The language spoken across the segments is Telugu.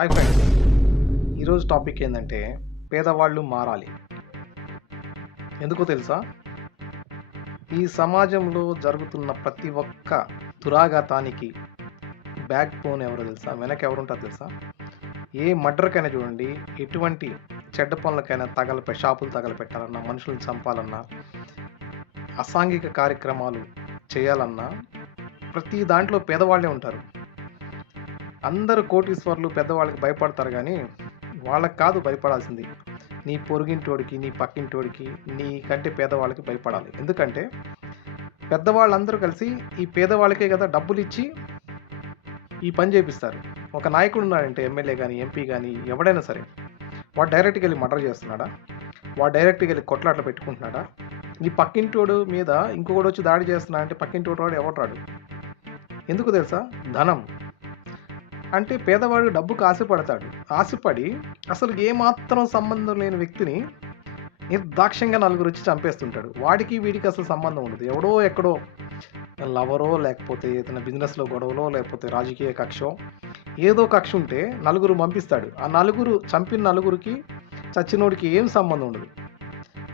Hi friends. ఈరోజు టాపిక్ ఏంటంటే పేదవాళ్ళు మారాలి. ఎందుకో తెలుసా? ఈ సమాజంలో జరుగుతున్న ప్రతి ఒక్క దురాఘాతానికి బ్యాక్ బోన్ ఎవరో తెలుసా? వెనక ఎవరుంటారో తెలుసా? ఏ మర్డర్కైనా చూడండి, ఎటువంటి చెడ్డ పనులకైనా షాపులు తగలపెట్టాలన్నా, మనుషులను చంపాలన్నా, అసాంఘిక కార్యక్రమాలు చేయాలన్నా ప్రతి దాంట్లో పేదవాళ్ళే ఉంటారు. అందరూ కోటీశ్వర్లు పెద్దవాళ్ళకి భయపడతారు కానీ వాళ్ళకి కాదు భయపడాల్సింది. నీ పొరుగింటోడికి, నీ పక్కింటోడికి, నీ కంటే పేదవాళ్ళకి భయపడాలి. ఎందుకంటే పెద్దవాళ్ళందరూ కలిసి ఈ పేదవాళ్ళకే కదా డబ్బులు ఇచ్చి ఈ పని చేపిస్తారు. ఒక నాయకుడు ఉన్నాడంటే, ఎమ్మెల్యే కానీ, ఎంపీ కానీ, ఎవడైనా సరే, వాడు డైరెక్ట్గా వెళ్ళి మర్డర్ చేస్తున్నాడా? వాడు డైరెక్ట్గా వెళ్ళి కొట్లాట్లు పెట్టుకుంటున్నాడా? నీ పక్కింటోడు మీద ఇంకొకటి వచ్చి దాడి చేస్తున్నా అంటే పక్కింటోడు వాడు ఎవడు రాడు. ఎందుకు తెలుసా? ధనం. అంటే పేదవాడు డబ్బుకు ఆశపడతాడు. ఆశపడి అసలు ఏమాత్రం సంబంధం లేని వ్యక్తిని నిర్దాక్ష్యంగా నలుగురు వచ్చి చంపేస్తుంటాడు. వాడికి వీడికి అసలు సంబంధం ఉండదు. ఎవడో ఎక్కడో లవరో, లేకపోతే ఏదైనా బిజినెస్లో గొడవలో, లేకపోతే రాజకీయ కక్షో, ఏదో కక్ష ఉంటే నలుగురు పంపిస్తాడు. ఆ నలుగురు చంపిన నలుగురికి చచ్చినోడికి ఏం సంబంధం ఉండదు.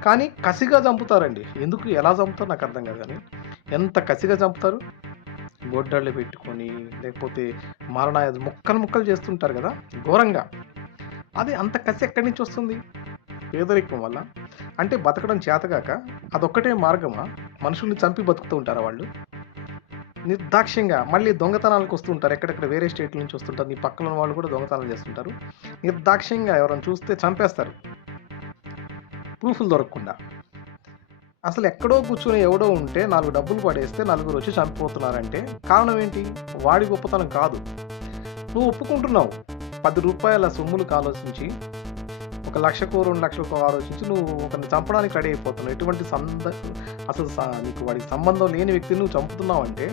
కానీ కసిగా చంపుతారండి. ఎందుకు, ఎలా చంపుతారు నాకు అర్థం కాదు. కానీ ఎంత కసిగా చంపుతారు. గొడ్డళ్ళు పెట్టుకొని, లేకపోతే మారణాయుధ ముక్కలు చేస్తుంటారు కదా ఘోరంగా. అది అంత కసి ఎక్కడి నుంచి వస్తుంది? పేదరికం వల్ల. అంటే బతకడం చేతగాక అదొక్కటే మార్గమా? మనుషుల్ని చంపి బతుకుతూ ఉంటారా వాళ్ళు? నిర్దాక్ష్యంగా మళ్ళీ దొంగతనాలకు వస్తుంటారు. ఎక్కడెక్కడ వేరే స్టేట్ల నుంచి వస్తుంటారు. నీ పక్కన వాళ్ళు కూడా దొంగతనాలు చేస్తుంటారు. నిర్దాక్ష్యంగా ఎవరైనా చూస్తే చంపేస్తారు, ప్రూఫ్లు దొరకకుండా. అసలు ఎక్కడో కూర్చొని ఎవడో ఉంటే 4 డబ్బులు పడేస్తే నలుగురు వచ్చి చంపిపోతున్నారంటే కారణం ఏంటి? వాడి గొప్పతనం కాదు. నువ్వు ఒప్పుకుంటున్నావు. 10 రూపాయల సొమ్ములకు ఆలోచించి, 1 లక్షకో 2 లక్షలకో ఆలోచించి నువ్వు ఒకరిని చంపడానికి రెడీ అయిపోతున్నావు. ఎటువంటి అసలు నీకు వాడికి సంబంధం లేని వ్యక్తిని నువ్వు చంపుతున్నావు అంటే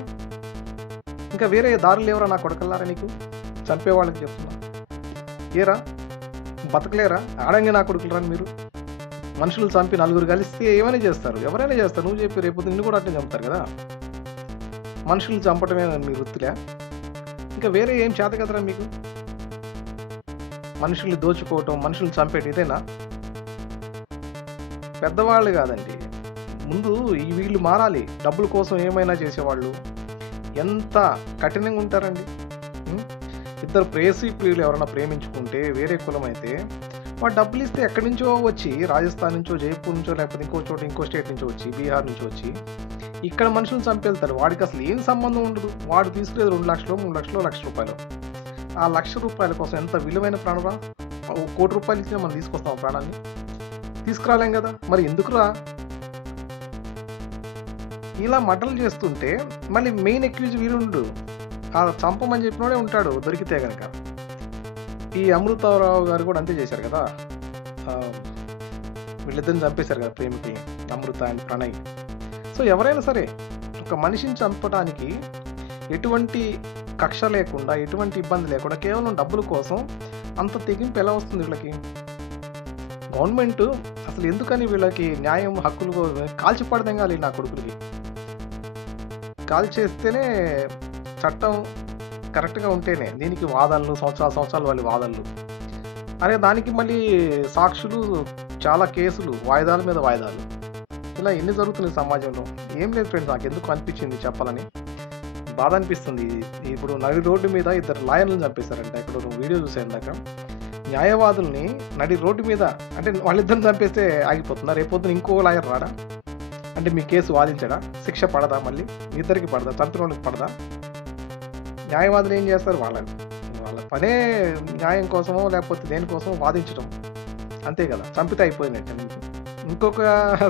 ఇంకా వేరే దారులు ఎవరా నా కొడకల్లారా? నీకు చంపేవాళ్ళకి చెప్తున్నా, ఏరా బతకలేరా? ఆడంగా నా కొడుకులరా మీరు. మనుషులు చంపి నలుగురు కలిస్తే ఏమైనా చేస్తారు, ఎవరైనా చేస్తారు. నువ్వు చెప్పి రేపు నిన్ను కూడా అట్లా చంపుతారు కదా. మనుషులు చంపటమే మీ వృత్తిలే? ఇంకా వేరే ఏం చేత కదరా మీకు? మనుషుల్ని దోచుకోవటం, మనుషులు చంపేటి ఇదేనా? పెద్దవాళ్ళు కాదండి, ముందు ఈ వీళ్ళు మారాలి. డబ్బుల కోసం ఏమైనా చేసేవాళ్ళు ఎంత కఠినంగా ఉంటారండి. ఇద్దరు ప్రేయసి ప్రియులు ఎవరైనా ప్రేమించుకుంటే, వేరే కులం అయితే, వాడు డబ్బులు ఇస్తే ఎక్కడి నుంచో వచ్చి, రాజస్థాన్ నుంచో, జైపూర్ నుంచో, లేకపోతే ఇంకో చోట ఇంకో స్టేట్ నుంచి వచ్చి, బీహార్ నుంచి వచ్చి ఇక్కడ మనుషులను చంపేళ్తారు. వాడికి అసలు ఏం సంబంధం ఉండదు. వాడు తీసుకునేది 2 లక్షలు, 3 లక్షలు, 1 లక్ష రూపాయలు. ఆ 1 లక్ష రూపాయల కోసం ఎంత విలువైన ప్రాణరా? 1 కోటి రూపాయలు ఇచ్చినా మనం తీసుకొస్తాం ప్రాణాన్ని? తీసుకురాలేం కదా. మరి ఎందుకురా ఇలా మటలు చేస్తుంటే? మళ్ళీ మెయిన్ అక్యూజ్ వీరుండు, ఆ చంపమని చెప్పినోడే ఉంటాడు దొరికితే కనుక. ఈ అమృతారావు గారు కూడా అంతే చేశారు కదా. వీళ్ళిద్దరిని చంపేశారు కదా, ప్రేమికుల్ని, అమృత అండ్ ప్రణయ్. సో ఎవరైనా సరే ఒక మనిషిని చంపడానికి ఎటువంటి కక్ష లేకుండా, ఎటువంటి ఇబ్బంది లేకుండా, కేవలం డబ్బుల కోసం అంత తెగింపు ఎలా వస్తుంది వీళ్ళకి? గవర్నమెంట్ అసలు ఎందుకని వీళ్ళకి న్యాయం, హక్కులు కాల్చి పడదెంగాలి నా కొడుకులకి. కాల్చేస్తేనే చట్టం కరెక్ట్గా ఉంటేనే. దీనికి వాదనలు, సంవత్సరాలు వాళ్ళ వాదనలు. అరే దానికి మళ్ళీ సాక్షులు, చాలా కేసులు, వాయిదాల మీద వాయిదాలు. ఇలా ఎన్ని జరుగుతున్నాయి సమాజంలో? ఏం లేదు ఫ్రెండ్స్, నాకు ఎందుకు అనిపించింది చెప్పాలని, బాధ అనిపిస్తుంది. ఇప్పుడు నడి రోడ్డు మీద 2 లాయర్లను చంపేశారంట. ఇక్కడ వీడియో చూసాను ఇందాక. న్యాయవాదుల్ని నడి రోడ్డు మీద, అంటే వాళ్ళిద్దరిని చంపేస్తే ఆగిపోతుందా? రేపొద్దున ఇంకో లాయర్ రాడా? అంటే మీ కేసు వాదించడా? శిక్ష పడదా? మళ్ళీ ఇద్దరికి పడదా? చంపిన వాళ్ళకి పడదా? న్యాయవాదులు ఏం చేస్తారు? వాళ్ళ పనే న్యాయం కోసమో లేకపోతే దేనికోసమో వాదించడం, అంతే కదా. చంపితే అయిపోయినట్టు, ఇంకొక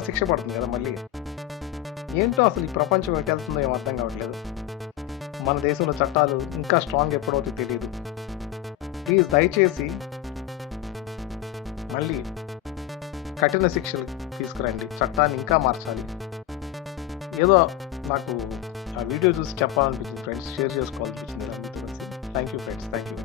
శిక్ష పడుతుంది కదా మళ్ళీ. ఏంటో అసలు ఈ ప్రపంచం ఎటు వెళ్తుందో ఏం అర్థం కావట్లేదు. మన దేశంలో చట్టాలు ఇంకా స్ట్రాంగ్ ఎప్పుడవుతుందో తెలియదు. ప్లీజ్ దయచేసి మళ్ళీ కఠిన శిక్షలు తీసుకురండి. చట్టాన్ని ఇంకా మార్చాలి. ఏదో నాకు ఆ వీడియో చూసి చెప్పాలనిపించింది ఫ్రెండ్స్, షేర్ చేసుకోవాలనిపించింది ఇలా మీతో కలిసి. Thank you friends, thank you.